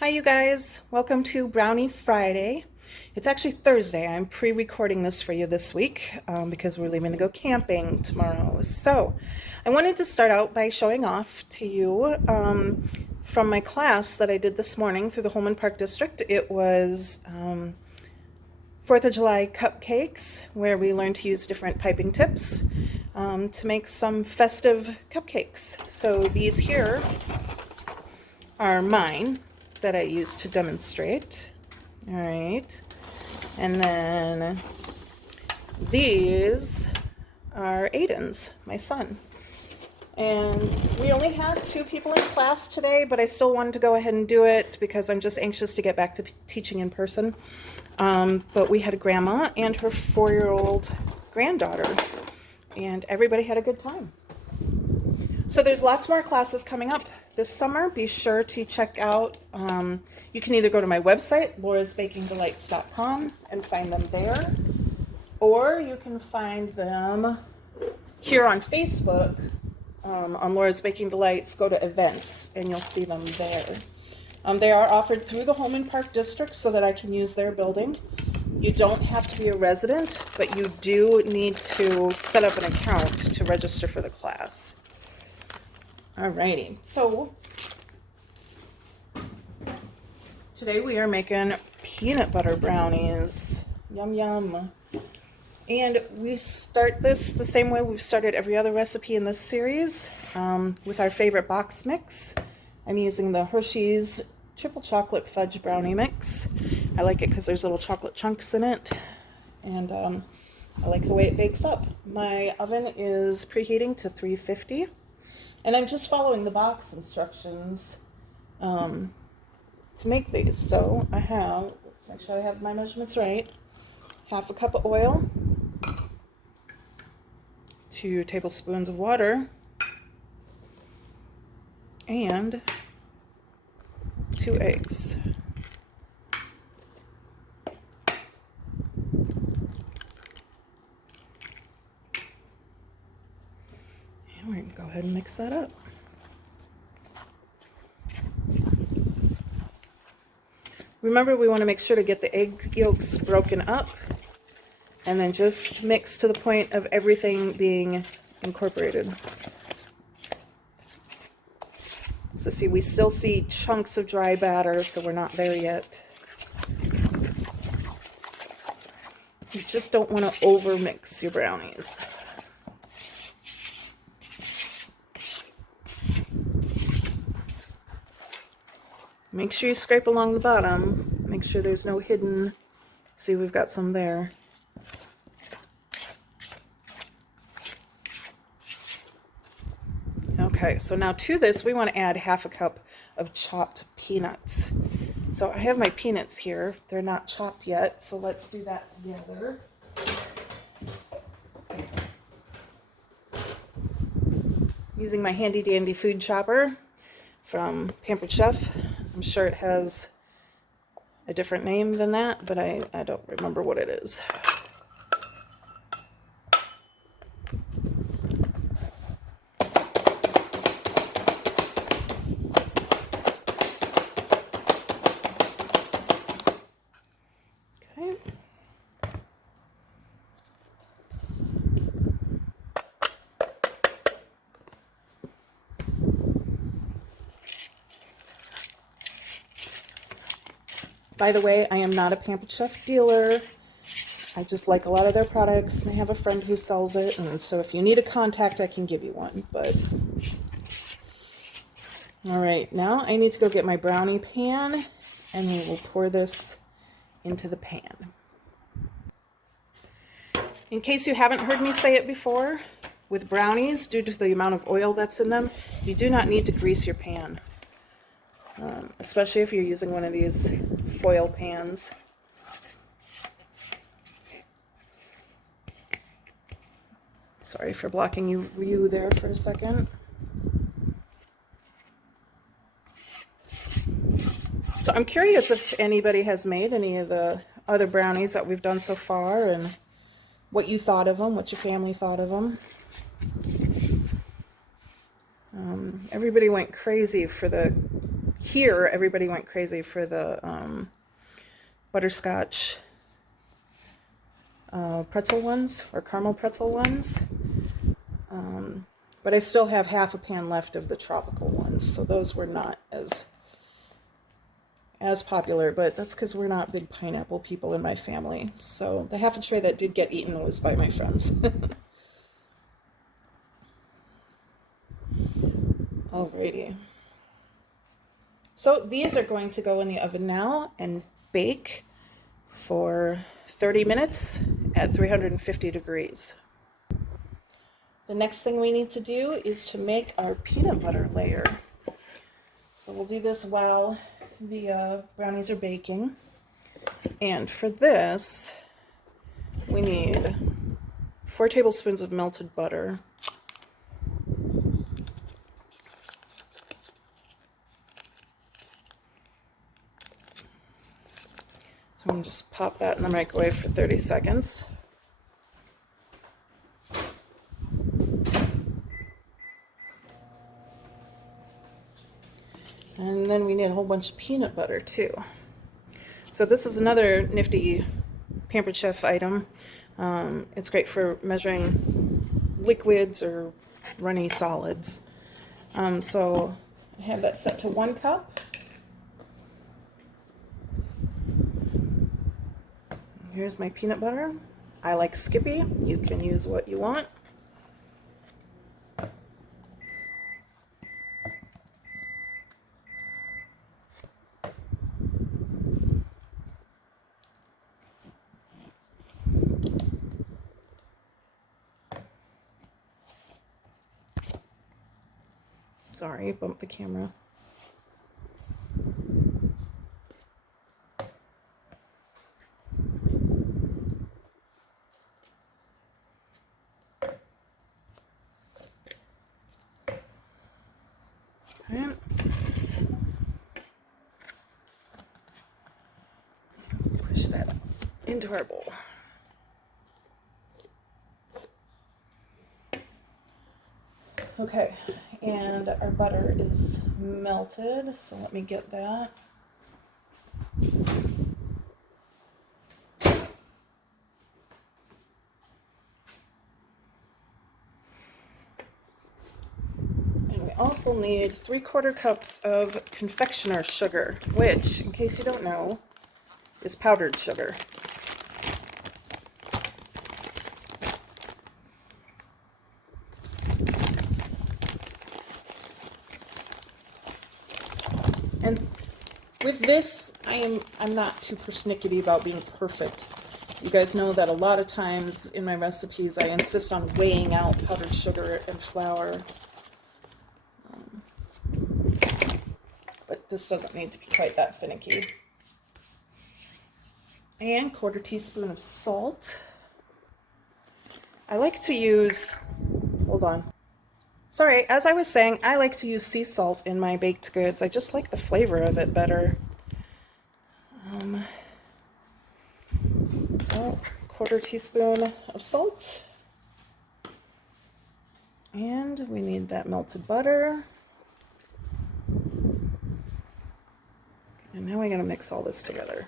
Hi you guys, welcome to Brownie Friday. It's actually Thursday. I'm pre-recording this for you this week because we're leaving to go camping tomorrow. So I wanted to start out by showing off to you from my class that I did this morning through the Holman Park District. It was 4th of July cupcakes where we learned to use different piping tips to make some festive cupcakes. So these here are mine that I use to demonstrate. All right. And then these are Aiden's, my son. And we only had 2 people in class today, but I still wanted to go ahead and do it because I'm just anxious to get back to teaching in person. But we had a grandma and her 4-year-old granddaughter, and everybody had a good time. So there's lots more classes coming up this summer. Be sure to check out, you can either go to my website, laurasbakingdelights.com, and find them there, or you can find them here on Facebook, on Laura's Baking Delights. Go to events, and you'll see them there. They are offered through the Holman Park District so that I can use their building. You don't have to be a resident, but you do need to set up an account to register for the class. Alrighty, so today we are making peanut butter brownies. Yum yum. And we start this the same way we've started every other recipe in this series, with our favorite box mix. I'm using the Hershey's triple chocolate fudge brownie mix. I like it because there's little chocolate chunks in it, and I like the way it bakes up. My oven is preheating to 350. And I'm just following the box instructions to make these. So I have, let's make sure I have my measurements right, 1/2 cup of oil, 2 tablespoons of water, and 2 eggs. We're going to go ahead and mix that up. Remember, we want to make sure to get the egg yolks broken up and then just mix to the point of everything being incorporated. So see, we still see chunks of dry batter, so we're not there yet. You just don't want to over-mix your brownies. Make sure you scrape along the bottom. Make sure there's no hidden. See, we've got some there. Okay, so now to this, we want to add 1/2 cup of chopped peanuts. So I have my peanuts here. They're not chopped yet, so let's do that together. Using my handy dandy food chopper from Pampered Chef. I'm sure it has a different name than that, but I don't remember what it is. Okay. By the way, I am not a Pampered Chef dealer. I just like a lot of their products, and I have a friend who sells it, and so if you need a contact, I can give you one. But all right, now I need to go get my brownie pan, and we will pour this into the pan. In case you haven't heard me say it before, with brownies, due to the amount of oil that's in them, you do not need to grease your pan. Especially if you're using one of these foil pans. Sorry for blocking you there for a second. So I'm curious if anybody has made any of the other brownies that we've done so far, and what you thought of them, what your family thought of them. Everybody went crazy for the here everybody went crazy for the butterscotch pretzel ones, or caramel pretzel ones. But I still have half a pan left of the tropical ones, so those were not as popular, but that's because we're not big pineapple people in my family. So the half a tray that did get eaten was by my friends. Alrighty. So these are going to go in the oven now and bake for 30 minutes at 350 degrees. The next thing we need to do is to make our peanut butter layer. So we'll do this while the brownies are baking. And for this, we need 4 tablespoons of melted butter. So I'm going to just pop that in the microwave for 30 seconds. And then we need a whole bunch of peanut butter too. So this is another nifty Pampered Chef item. It's great for measuring liquids or runny solids. So I have that set to 1 cup. Here's my peanut butter. I like Skippy. You can use what you want. Sorry, bumped the camera. Right. Push that into our bowl. Okay, and our butter is melted, so let me get that. And we also need 3/4 cups of confectioner sugar, which, in case you don't know, is powdered sugar. And with this, I'm not too persnickety about being perfect. You guys know that a lot of times in my recipes I insist on weighing out powdered sugar and flour. But this doesn't need to be quite that finicky. And 1/4 teaspoon of salt. I like to use, hold on. Sorry, as I was saying, I like to use sea salt in my baked goods. I just like the flavor of it better. So, 1/4 teaspoon of salt. And we need that melted butter. And now we gotta mix all this together.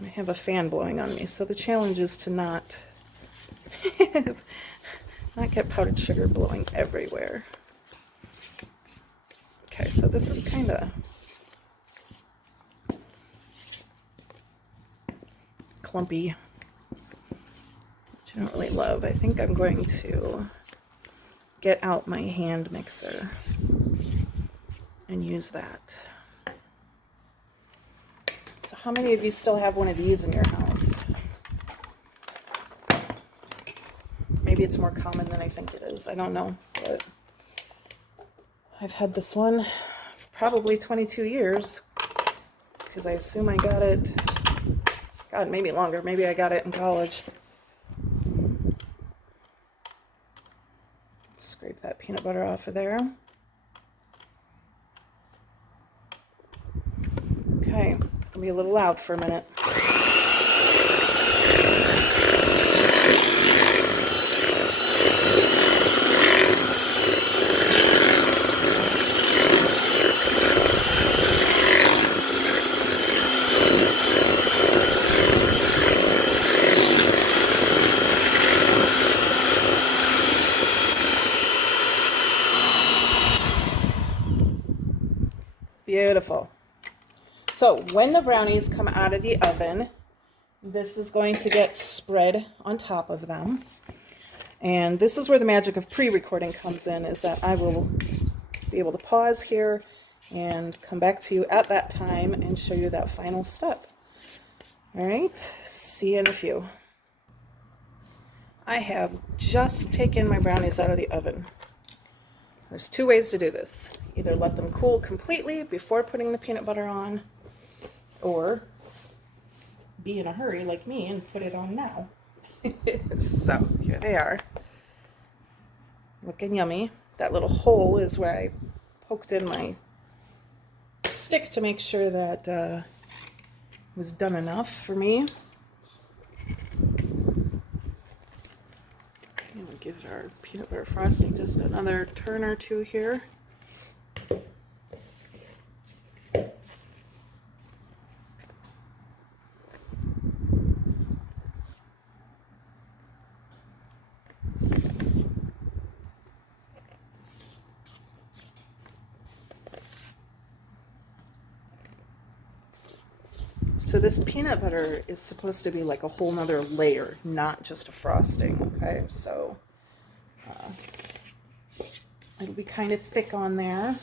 I have a fan blowing on me, so the challenge is to not get powdered sugar blowing everywhere. Okay, so this is kind of clumpy, which I don't really love. I think I'm going to get out my hand mixer and use that. So how many of you still have one of these in your house? Maybe it's more common than I think it is. I don't know, but I've had this one for probably 22 years because I assume I got it, God, maybe longer. Maybe I got it in college. Scrape that peanut butter off of there. Okay, it's gonna be a little loud for a minute. Beautiful. So when the brownies come out of the oven, this is going to get spread on top of them. And this is where the magic of pre-recording comes in, is that I will be able to pause here and come back to you at that time and show you that final step. All right, see you in a few. I have just taken my brownies out of the oven. There's two ways to do this. Either let them cool completely before putting the peanut butter on, or be in a hurry like me and put it on now. So here they are, looking yummy. That little hole is where I poked in my stick to make sure that it was done enough for me. We'll give our peanut butter frosting just another turn or two here. So this peanut butter is supposed to be like a whole nother layer, not just a frosting, okay? So it'll be kind of thick on there.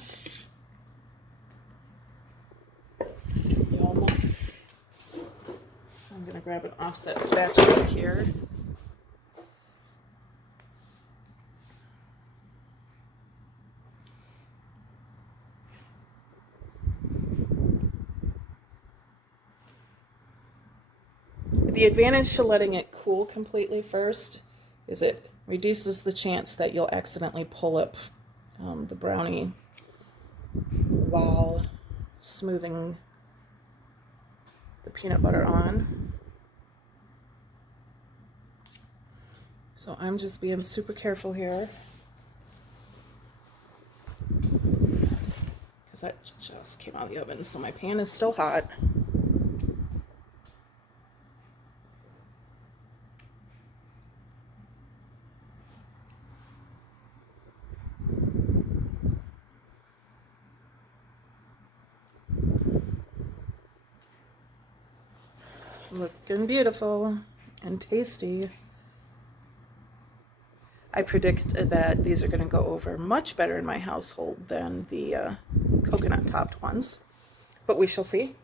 Yum. I'm gonna grab an offset spatula here. The advantage to letting it cool completely first is it reduces the chance that you'll accidentally pull up the brownie while smoothing the peanut butter on. So I'm just being super careful here, because that just came out of the oven, so my pan is still hot. Looking beautiful and tasty. I predict that these are going to go over much better in my household than the coconut topped ones, but we shall see.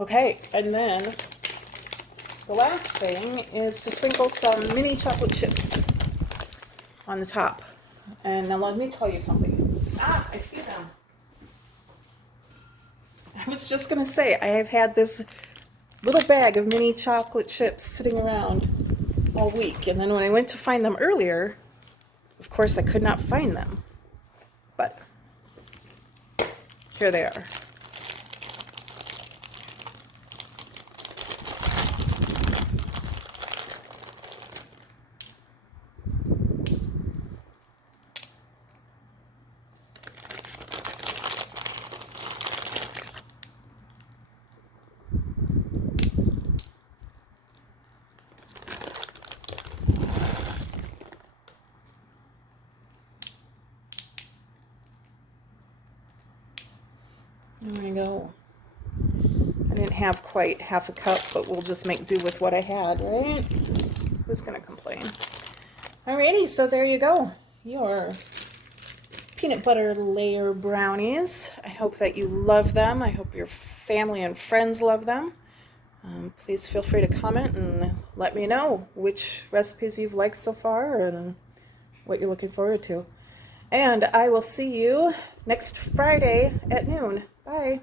Okay, and then the last thing is to sprinkle some mini chocolate chips on the top. And now let me tell you something. Ah, I see them. I was just going to say, I have had this little bag of mini chocolate chips sitting around all week, and then when I went to find them earlier, of course I could not find them, but here they are. There we go. I didn't have quite half a cup, but we'll just make do with what I had, right? Who's gonna complain? Alrighty, so there you go. Your peanut butter layer brownies. I hope that you love them. I hope your family and friends love them. Please feel free to comment and let me know which recipes you've liked so far and what you're looking forward to. And I will see you next Friday at noon. Bye.